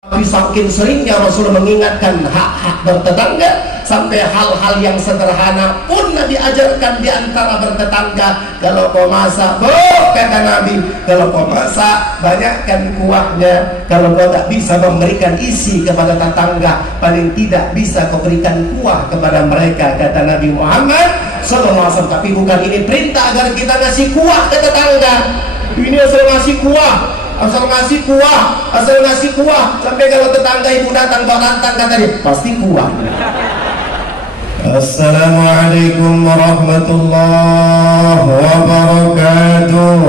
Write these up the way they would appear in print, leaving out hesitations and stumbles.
Tapi saking seringnya Rasul mengingatkan hak-hak bertetangga, sampai hal-hal yang sederhana pun Nabi ajarkan di antara bertetangga. Kalau kau masak, kata Nabi, kalau kau masak banyakkan kuahnya. Kalau kau tak bisa memberikan isi kepada tetangga, paling tidak bisa kau berikan kuah kepada mereka, kata Nabi Muhammad SAW. Tapi bukan ini perintah agar kita ngasih kuah ke tetangga. Ini asal ngasih kuah, asal ngasih kuah, asal ngasih kuah. Sampai kalau tetangga ibu datang bawa nantang, kata dia pasti kuah. Assalamualaikum warahmatullahi wabarakatuh.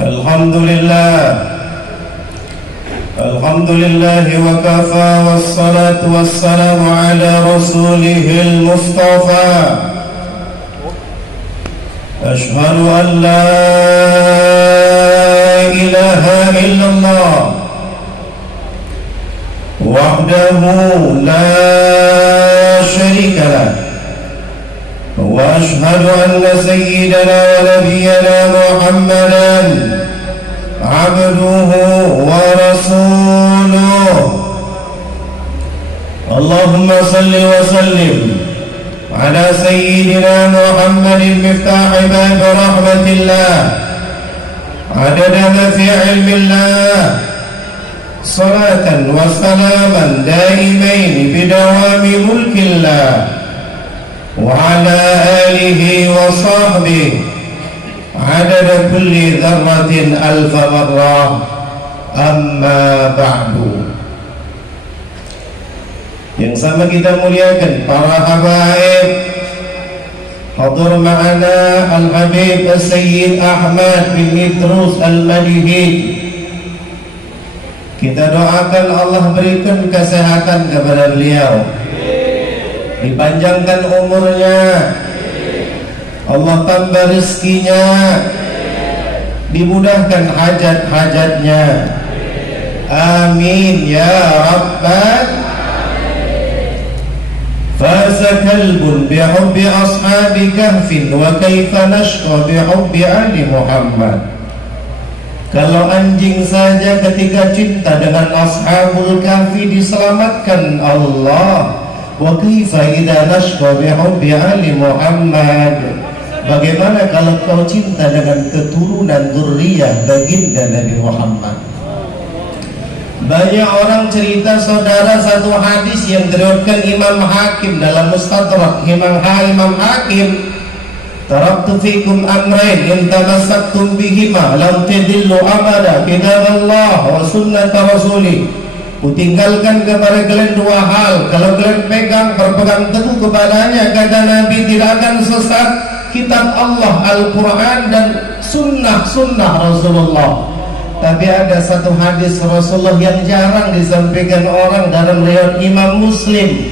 Alhamdulillah, alhamdulillah wa kafa, wassalatu wassalamu ala rasulihil mustafa. Ashhadu an la ilaha illallah wahdahu la syarika lah, wa ashhadu anna sayyidana wa nabiyyana Muhammadan abduhu wa rasuluh. Allahumma salli wa sallim ala sayyidina Muhammadin miftahi bab rahmatillah, adada ma fi ilmillah, salatan wa salaman daimain bidawami mulkillah, wa ala alihi wa sahbihi adada kulli dharratin alfa marrah, amma ba'du. Yang sama kita muliakan para habaib, hadir ma'ana Al-Habib Sayyid Ahmad bin Idrus Al-Malihid. Kita doakan Allah berikan kesehatan kepada beliau, dipanjangkan umurnya, Allah tambah rezekinya, dimudahkan hajat-hajatnya. Amin ya Rabbal. Faza kalbun bihubbi ashabi kahfin wa kaifa nashqa bihubbi ali Muhammad. Kalau anjing saja ketika cinta dengan ashabul kahfi diselamatkan Allah, wa kaifa idza nashqa bihubbi ali Muhammad. Bagaimana kalau kau cinta dengan keturunan dzurriyyah baginda Nabi Muhammad? Banyak orang cerita saudara satu hadis yang diriwayatkan Imam Hakim dalam Mustadrak Imam Hakim, taraktu fikum amrain in tamassaktum bihima lam tadillu abada, kitaballah wa sunnata rasulih. Kutinggalkan kepada kalian dua hal, kalau kalian berpegang teguh kepadanya, kata Nabi, tidak akan sesat, kitab Allah Al-Quran dan sunnah Rasulullah. Tapi ada satu hadis Rasulullah yang jarang disampaikan orang dalam riwayat Imam Muslim.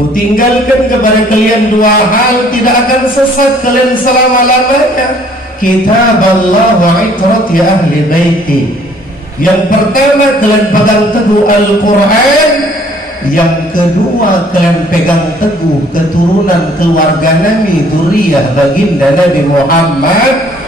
Kutinggalkan kepada kalian dua hal, tidak akan sesat kalian selama-lamanya, kitab Allah wa itrati ahli baiti. Yang pertama, kalian pegang teguh Al-Quran. Yang kedua, kalian pegang teguh keturunan keluarga Nabi, dzurriyyah baginda Nabi Muhammad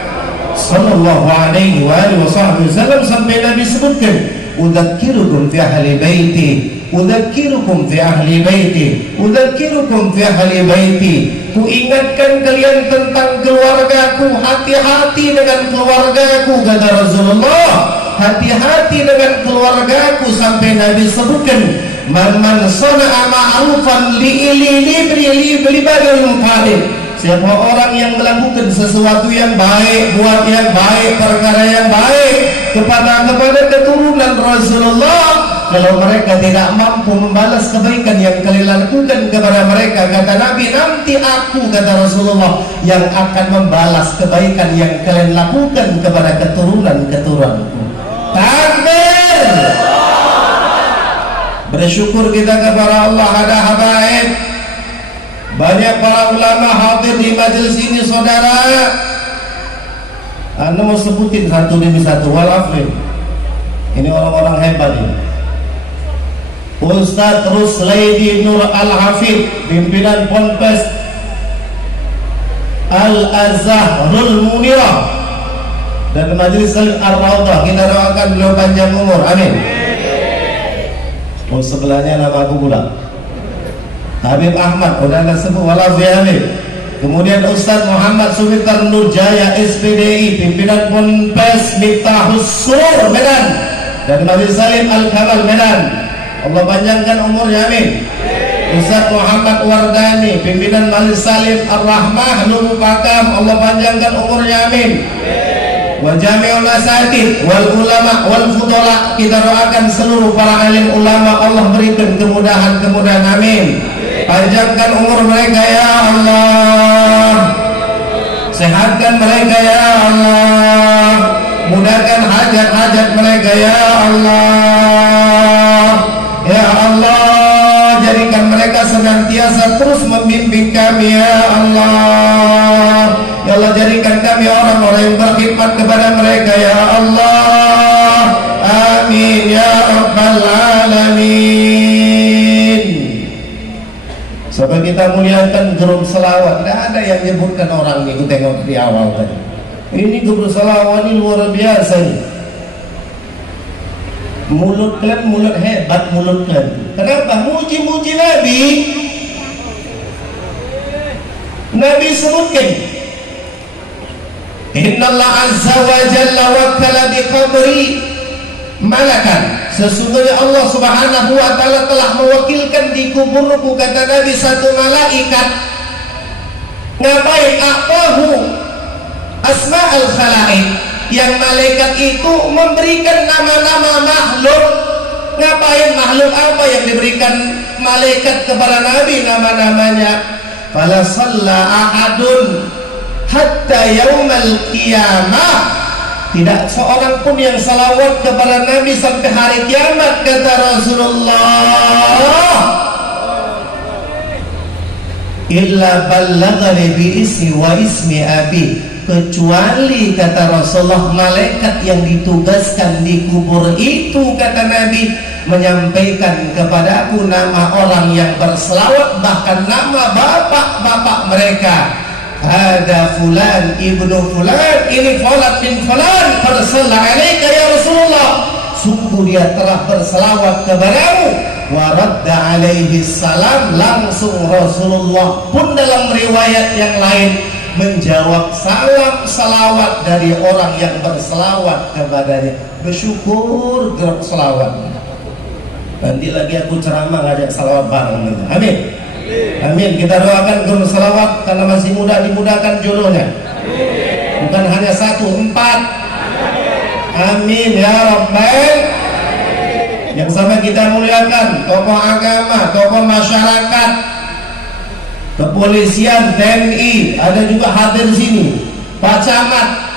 sallallahu alaihi wasallam. Sampai Nabi sebutkan, udzakirukum fi ahli baiti, udzakirukum fi ahli baiti, udzakirukum fi ahli baiti. Ku ingatkan kalian tentang keluargaku, hati-hati dengan keluargaku, kata Rasulullah, hati-hati dengan keluargaku. Sampai Nabi sebutkan, man sana'a ma'rufan li badal muqarin. Siapa orang yang melakukan sesuatu yang baik, buat yang baik, perkara yang baik kepada keturunan Rasulullah, kalau mereka tidak mampu membalas kebaikan yang kalian lakukan kepada mereka, kata Nabi, nanti aku, kata Rasulullah, yang akan membalas kebaikan yang kalian lakukan kepada keturunan-keturunanku. Takbir. Bersyukur kita kepada Allah ada habaib. Banyak para ulama hadir di majelis ini, saudara. Anda mau sebutin satu demi satu, walafri. Ini orang-orang hebat ini. Ustaz Ruslaidi Nur Al-Hafid, pimpinan Ponpes Al-Azharul Munirah, dan Majelis Salim Ar-Raudhah. Kita doakan beliau panjang umur, amin. Oh, sebelahnya nama aku pula Habib Ahmad, udah nggak sebut walafi Habib. Kemudian Ustaz Muhammad Sumitar Nurjaya SPDI, pimpinan Ponpes Miftahus Sur Medan, dan Majelis Salim Al-Kamal Medan. Allah panjangkan umurnya, amin. Ustaz Muhammad Wardani, pimpinan Majelis Salim Ar-Rahmah Lubuk Pakam, Allah panjangkan umurnya, amin. Wa jami'ul asatid wal ulama wal fudala, kita doakan seluruh para alim ulama, Allah berikan kemudahan-kemudahan, amin. Panjangkan umur mereka ya Allah, sehatkan mereka ya Allah, mudahkan hajat-hajat mereka ya Allah. Ya Allah, jadikan mereka senantiasa terus membimbing kami ya Allah. Ya Allah, jadikan kami orang-orang yang berkhidmat kepada mereka ya Allah. Amin ya rabbal alamin. Sampai kita muliakan gerung selawat. Tidak ada yang nyebutkan orang ini. Kita tengok di awal tadi. Ini gerung selawat ini luar biasa ini. Mulut kalian mulut hebat, mulut kalian. Kenapa? Muji-muji Nabi. Nabi sebutkan, Innallah azza wa jalla wakkala bi qabri malakan. Sesungguhnya Allah subhanahu wa ta'ala telah mewakilkan di kuburku, kata Nabi, satu malaikat. Ngapain? Aqahu asma al-khalaik, yang malaikat itu memberikan nama-nama makhluk. Ngapain? Makhluk apa yang diberikan malaikat kepada Nabi nama-namanya? Fala shalla ahadun hatta yaumal qiyamah, tidak seorang pun yang salawat kepada Nabi sampai hari kiamat, kata Rasulullah, illa ballaghani bi ismi wa ismi abi, kecuali kata Rasulullah malaikat yang ditugaskan di kubur itu, kata Nabi, menyampaikan kepadaku nama orang yang berselawat, bahkan nama bapak-bapak mereka. Ada fulan ibnu fulan, ini fulan bin fulan, qad shalla alaika ya Rasulullah, sungguh dia telah berselawat kepadamu. Wa radda alaihi salam, langsung Rasulullah pun dalam riwayat yang lain menjawab salam salawat dari orang yang berselawat kepadanya. Bersyukur gerak selawat. Nanti lagi aku ceramah ngajak salawat bareng. Amin. Amin. Kita doakan guru salawat karena masih muda, dimudahkan jodohnya. Bukan hanya 1, 4. Amin ya Rabbal. Yang sama kita muliakan tokoh agama, tokoh masyarakat, kepolisian, TNI, ada juga hadir sini. Pak Camat,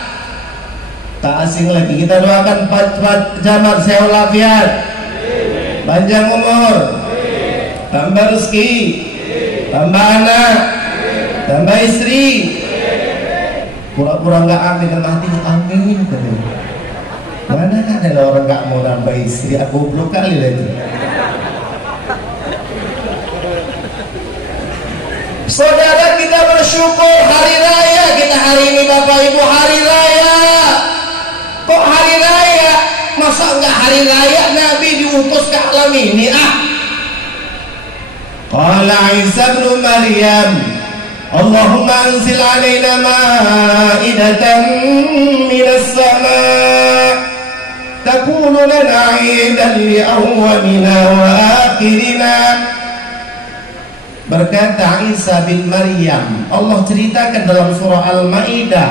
tak asing lagi. Kita doakan Pak Camat sehat walafiat, panjang umur, tambah rezeki, tambah anak, tambah istri. Pura-pura nggak amin, dalam hati amin. Mana ada orang nggak mau nambah istri? Aku belum kali lagi. Saudara, kita bersyukur hari raya kita hari ini, Bapak Ibu, hari raya. Kok hari raya? Masa enggak hari raya Nabi diutus ke alam ini? Qala Isa bin Maryam, Allahumma anzil alaina ma'idatan minas sama' takunu lana 'idan li awwalina wa akhirina. Berkata Isa bin Maryam, Allah ceritakan dalam surah Al-Maidah,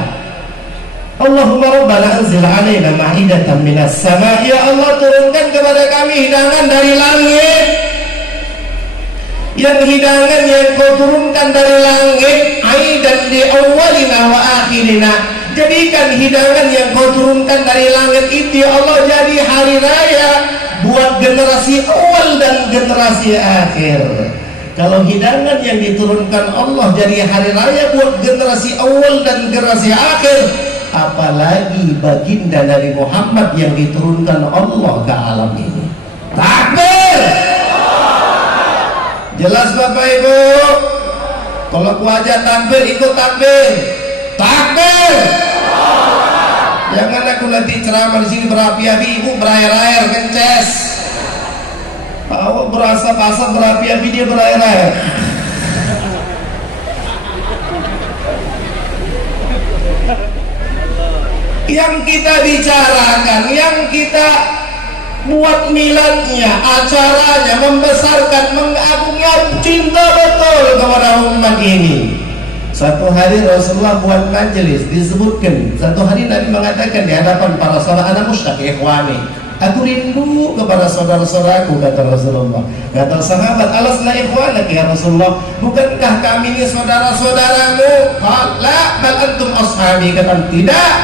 Allahumma rabbana anzil alaina ma'idatan minas sama', ya Allah turunkan kepada kami hidangan dari langit. Yang hidangan yang kau turunkan dari langit, aidan li awwalina wa akhirina, jadikan hidangan yang kau turunkan dari langit itu ya Allah jadi hari raya buat generasi awal dan generasi akhir. Kalau hidangan yang diturunkan Allah jadi hari raya buat generasi awal dan generasi akhir, apalagi baginda Nabi Muhammad yang diturunkan Allah ke alam ini. Takbir! Jelas Bapak Ibu? Kalau ku ajak takbir, ikut takbir. Takbir! Jangan nanti ceramah di sini berapi-api, ibu berair-air kences. Awak berasap-asap berapi-api, dia berair-air. Yang kita bicarakan, yang kita buat miladnya, acaranya, membesarkan, mengagungnya, cinta betul kepada umat ini. Satu hari Rasulullah buat majelis, disebutkan satu hari Nabi mengatakan di hadapan para sahabat, ana mushtaq ikhwani, aku rindu kepada saudara-saudaraku, kata Rasulullah. Kata sahabat, alasna ikhwanak ya Rasulullah, bukankah kami ini saudara-saudaramu? La bal antum ashabi, kata tidak,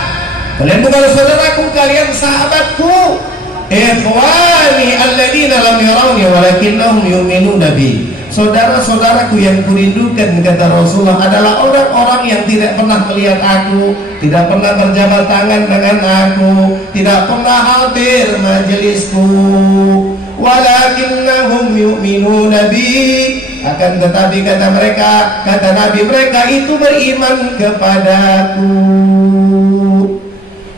kalian bukan saudaraku, kalian sahabatku. Ikhwani alladzina lam yarawni walakinnahum yu'minuna bi. Saudara-saudaraku yang kurindukan, kata Rasulullah, adalah orang-orang yang tidak pernah melihat aku, tidak pernah berjabat tangan dengan aku, tidak pernah hadir majelisku. Walakinnahum yu'minuna bi. Akan tetapi kata mereka, kata Nabi, mereka itu beriman kepadaku.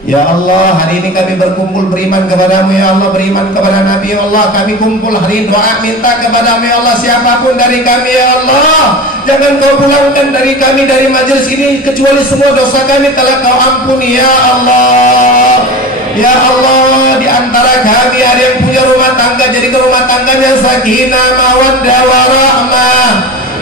Ya Allah, hari ini kami berkumpul beriman kepadamu, ya Allah, beriman kepada Nabi, ya Allah. Kami kumpul hari ini doa minta kepadamu, ya Allah, siapapun dari kami, ya Allah, jangan kau pulangkan dari kami dari majelis ini kecuali semua dosa kami telah kau ampuni, ya Allah. Ya Allah, di antara kami ada yang punya rumah tangga, jadi ke rumah tangganya sakinah, mawaddah, warahmah.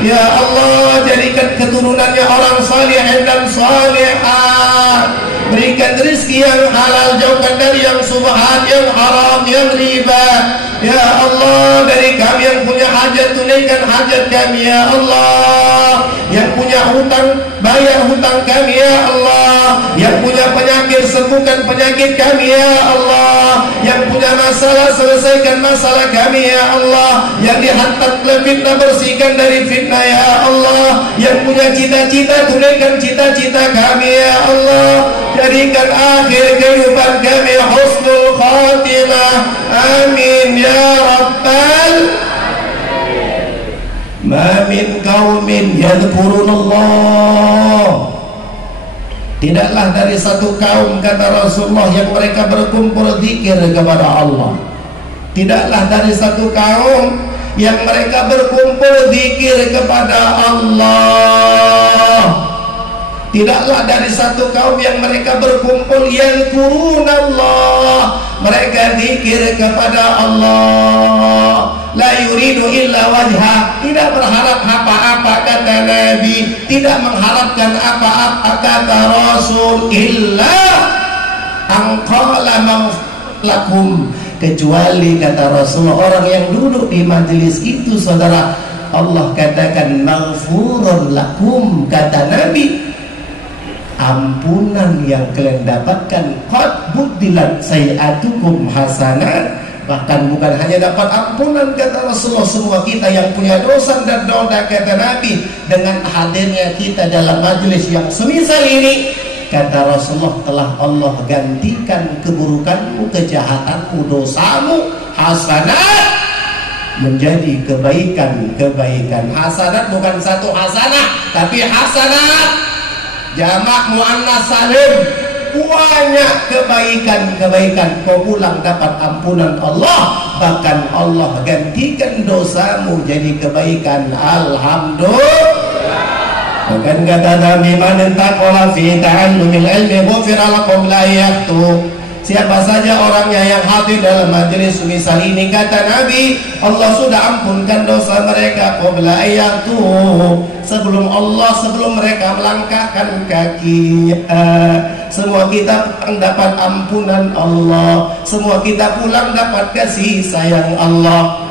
Ya Allah, jadikan keturunannya orang salih dan salihah. Berikan rezeki yang halal, jauhkan dari yang subhan, yang haram, yang riba. Ya Allah, dari kami yang punya hajat, tunaikan hajat kami, ya Allah. Yang punya hutang, bayar hutang kami, ya Allah. Yang punya penyakit, sembuhkan penyakit kami, ya Allah. Yang punya masalah, selesaikan masalah kami, ya Allah. Yang dihantam oleh fitnah, bersihkan dari fitnah, ya Allah. Yang punya cita-cita, tunaikan cita-cita kami, ya Allah. Jadikan akhir kehidupan kami husnul khatimah. Amin ya rabbal. Ma min qaumin yadhkurunallah, tidaklah dari satu kaum, kata Rasulullah, yang mereka berkumpul zikir kepada Allah. Tidaklah dari satu kaum yang mereka berkumpul zikir kepada Allah. Tidaklah dari satu kaum yang mereka berkumpul yazkurunallah, mereka zikir kepada Allah. La yuridu illa wajha, tidak berharap apa-apa, kata Nabi, tidak mengharapkan apa-apa, kata Rasul, illa angqala lakum, kecuali, kata Rasulullah, orang yang duduk di majelis itu, saudara, Allah katakan maghfurun lakum, kata Nabi, ampunan yang kalian dapatkan, qad buddilat sayi'atukum hasanat, bahkan bukan hanya dapat ampunan, kata Rasulullah, semua kita yang punya dosa dan noda, kata Nabi, dengan hadirnya kita dalam majelis yang semisal ini, kata Rasulullah, telah Allah gantikan keburukanmu, kejahatanmu, dosamu, hasanat menjadi kebaikan. Hasanat bukan satu hasanah, tapi hasanat jamak muannas salim, banyak kebaikan. Kau pulang dapat ampunan Allah, bahkan Allah gantikan dosamu jadi kebaikan. Alhamdulillah. Bahkan kata Nabi, man taqala fi ta'allumil ilmi ghufira lahu la yaqtu. Siapa saja orangnya yang hadir dalam majelis misal ini, kata Nabi, Allah sudah ampunkan dosa mereka qabla ayatu, sebelum mereka melangkahkan kakinya. Semua kita dapat ampunan Allah, semua kita pulang dapat kasih sayang Allah.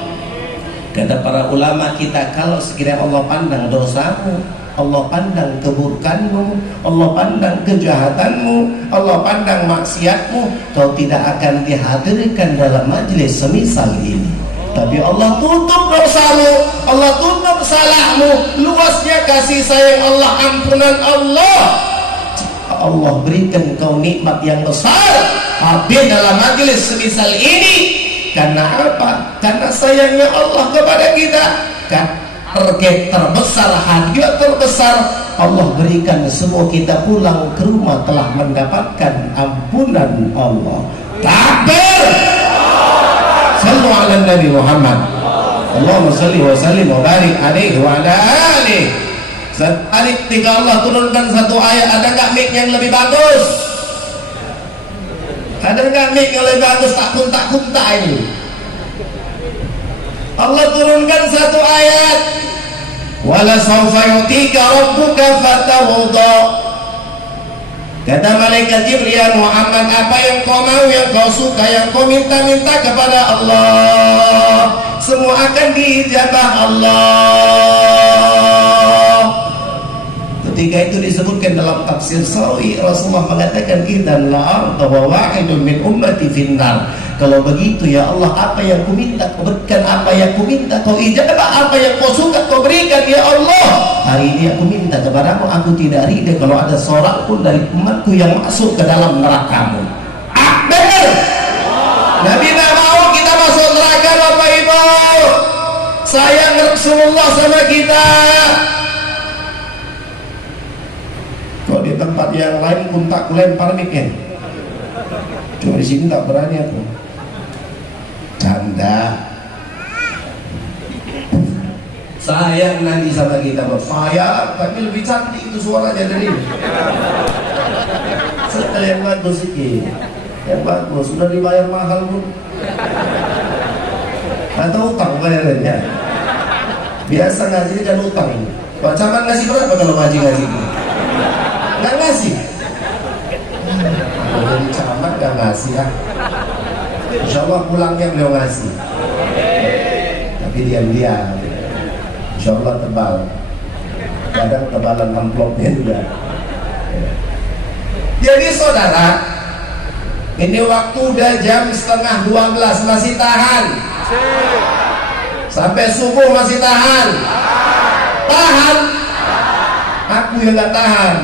Kata para ulama kita, kalau sekiranya Allah pandang dosamu, Allah pandang keburukanmu, Allah pandang kejahatanmu, Allah pandang maksiatmu, kau tidak akan dihadirkan dalam majelis semisal ini. Tapi Allah tutup dosamu, Allah tutup salahmu, luasnya kasih sayang Allah, ampunan Allah. Allah berikan kau nikmat yang besar hadir dalam majelis semisal ini. Karena apa? Karena sayangnya Allah kepada kita. Target terbesar, hadiah terbesar Allah berikan semua kita pulang ke rumah telah mendapatkan ampunan Allah. Takbir. Sallu ala Nabi Muhammad. Allahumma salli wa sallim wa barik alaihi wa ala alihi. Sekali ketika Allah turunkan satu ayat, ada nggak mic yang lebih bagus? Ada nggak mic yang lebih bagus? Tak kunta ini. Allah turunkan satu ayat, wala sawfa yu'tika rabbuka fatawda. Kata malaikat Jibril, ya Muhammad, apa yang kau mau, yang kau suka, yang kau minta-minta kepada Allah, semua akan diijabah Allah. Ketika itu disebutkan dalam tafsir Sawi, Rasulullah mengatakan, idzan la arda wa wahidun min ummati finnar. Kalau begitu ya Allah, apa yang ku minta kau berikan, apa yang ku minta kau ijabah, apa yang kau suka kau berikan ya Allah. Hari ini aku minta kepadamu, aku tidak ridha kalau ada seorang pun dari umatku yang masuk ke dalam nerakamu. Akbar. Nabi tidak mau kita masuk neraka, Bapak Ibu. Sayang Rasulullah sama kita. Kok di tempat yang lain pun tak kulempar mikir. Cuma di sini tak berani aku. Canda. Sayang nanti sama kita, sayang, tapi lebih cantik itu suaranya dari ini. Sekali yang bagus sedikit, yang bagus sudah dibayar mahal pun. Atau utang bayarannya. Biasa ngaji kan utang ini. Pak Camat ngasih berapa kalau ngaji ini? Nggak ngasih. Jadi camat nggak ngasih ya. Insya Allah pulangnya beliau ngasih. Tapi diam-diam. Insya Allah tebal. Kadang tebalan amplopnya juga. Jadi saudara, ini waktu udah jam 11:30, masih tahan. Sampai subuh masih tahan. Tahan. Aku yang gak tahan.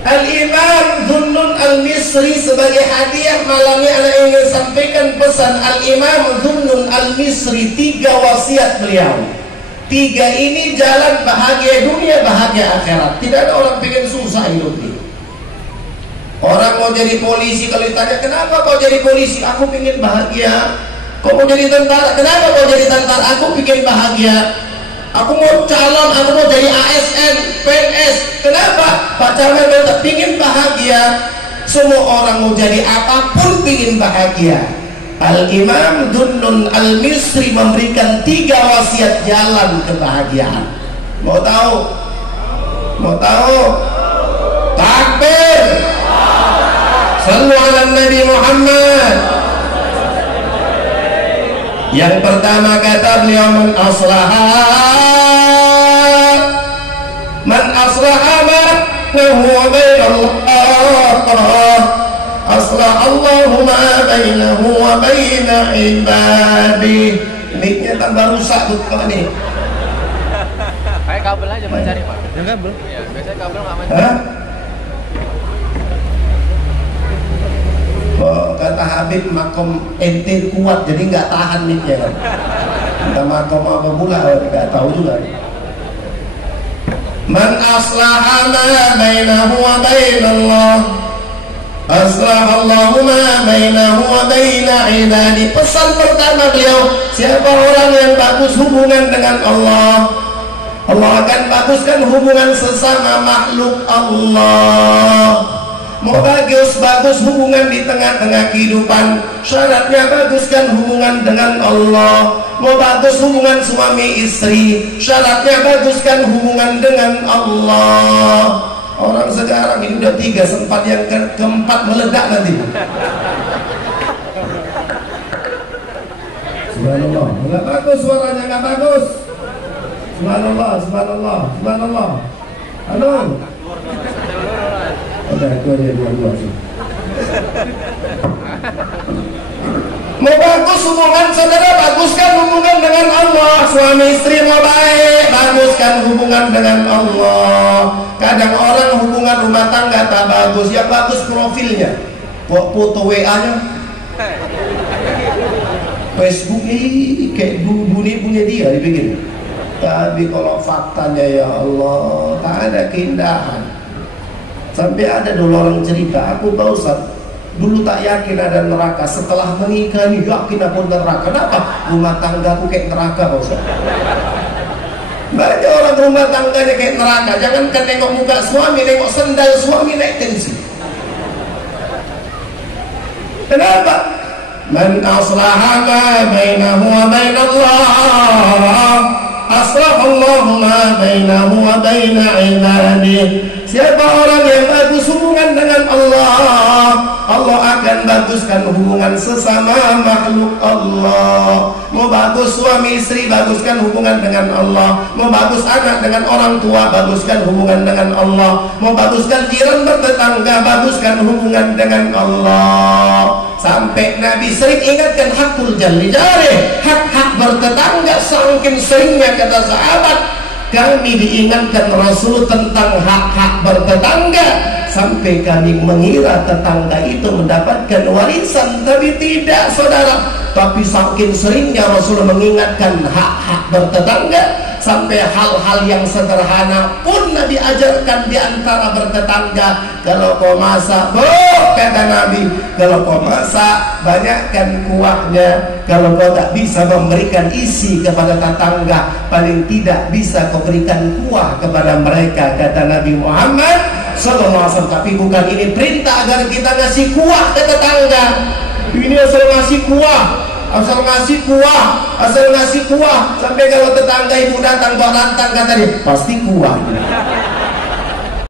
Al-Imam Dhunnun Al-Misri sebagai hadiah malam ini anak ingin sampaikan pesan Al-Imam Dhunnun Al-Misri, 3 wasiat beliau. 3 ini jalan bahagia dunia, bahagia akhirat. Tidak ada orang pengen susah hidup ini. Orang mau jadi polisi, kalau ditanya kenapa kau jadi polisi, aku pengen bahagia. Kau mau jadi tentara, kenapa kau jadi tentara, aku pengen bahagia. Aku mau calon, aku mau jadi ASN, PNS. Kenapa? Pak Camat ingin bahagia. Semua orang mau jadi apapun ingin bahagia. Al-Imam Dhunnun Al-Misri memberikan 3 wasiat jalan kebahagiaan. Mau tahu? Mau tahu? Takbir. Sallu ala Nabi Muhammad. Yang pertama kata beliau, man aslaha bainahu wa baina Allah, aslah Allahu ma bainahu wa baina ibadi. Mic-nya tambah rusak tuh Pak nih. Kayak kabel aja mencari Pak. Yang kabel? Iya, biasanya kabel nggak mencari. Oh, kata Habib makom ente kuat jadi nggak tahan mic-nya kan. Entah makom apa pula nggak tahu juga. Man aslaha ma bainahu wa bainallah, aslah Allahu ma bainahu wa baina ibadi. Pesan pertama beliau, siapa orang yang bagus hubungan dengan Allah, Allah akan baguskan hubungan sesama makhluk Allah. Mau bagus hubungan di tengah-tengah kehidupan, syaratnya baguskan hubungan dengan Allah. Mau bagus hubungan suami istri, syaratnya baguskan hubungan dengan Allah. Orang sekarang ini udah 3, sempat yang keempat meledak nanti. Subhanallah, nggak bagus suaranya, nggak bagus. Subhanallah, subhanallah, subhanallah. Halo. Udah itu aja dua-dua sih. Mau bagus hubungan saudara, baguskan hubungan dengan Allah. Suami istri mau baik, baguskan hubungan dengan Allah. Kadang orang hubungan rumah tangga tak bagus, yang bagus profilnya, foto WA-nya, Facebook ini kayak dunia punya dia dibikin. Tapi kalau faktanya ya Allah tak ada keindahan. Sampai ada dulu orang cerita, aku Pak Ustaz dulu tak yakin ada neraka, setelah menikah nih yakin aku neraka. Kenapa? Rumah tanggaku kayak neraka Pak Ustaz. Banyak orang rumah tangganya kayak neraka. Jangankan nengok muka suami, nengok sendal suami naik tensi. Kenapa? Man aslaha ma bainahu wa bainallah, aslahallahu ma bainahu wa baina ibadihi. Siapa orang yang bagus hubungan dengan Allah, Allah akan baguskan hubungan sesama makhluk Allah. Mau bagus suami istri, baguskan hubungan dengan Allah. Mau bagus anak dengan orang tua, baguskan hubungan dengan Allah. Mau baguskan jiran bertetangga, baguskan hubungan dengan Allah. Sampai Nabi sering ingatkan hakul jalli jari, hak-hak bertetangga. Saking seringnya kata sahabat, kami diingatkan Rasul tentang hak-hak bertetangga sampai kami mengira tetangga itu mendapatkan warisan. Tapi tidak saudara. Tapi saking seringnya Rasul mengingatkan hak-hak bertetangga sampai hal-hal yang sederhana pun Nabi ajarkan di antara bertetangga. Kalau kau masak, kata Nabi, kalau kau masak banyakkan kuahnya. Kalau kau tak bisa memberikan isi kepada tetangga, paling tidak bisa kau berikan kuah kepada mereka, kata Nabi Muhammad SAW. Tapi bukan ini perintah agar kita ngasih kuah ke tetangga. Ini asal ngasih kuah, asal ngasih kuah, asal ngasih kuah. Sampai kalau tetangga ibu datang bawa rantang, kata dia pasti kuah.